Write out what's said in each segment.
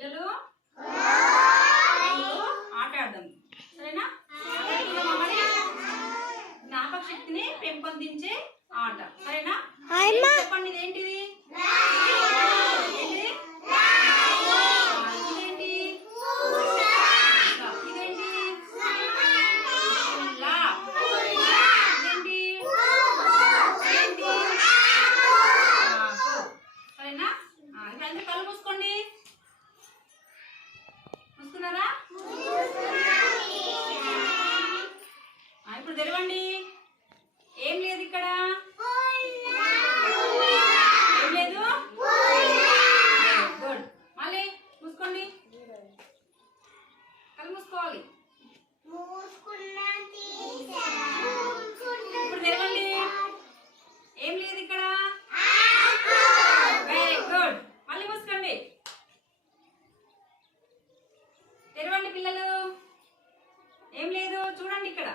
పిల్లలు ఆట ఆడదాం, సరేనా? జ్ఞాపక శక్తిని పెంపొందించే ఆట, సరేనా? చెప్పండి, ఇదేంటిది? కళ్ళు మూసుకోండి. మూసుకున్నారా? ఇప్పుడు తెరవండి. ఏం లేదు ఇక్కడ, ఏం లేదు. గుడ్. మళ్ళీ మూసుకోండి. కళ్ళు మూసుకోవాలి. ఇప్పుడు తెరవండి. ఏం లేదు ఇక్కడ. Very good. మళ్ళీ మూసుకోండి. తెరవండి పిల్లలు. ఏం లేదు, చూడండి ఇక్కడ.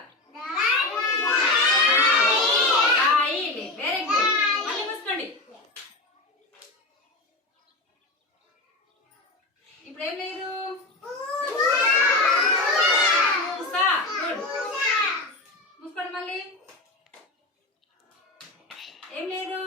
Very good. మళ్ళీ మూసుకోండి. ఇప్పుడు ఏం లేదు. గుడ్. మూసుకోండి. మళ్ళీ ఏం లేదు.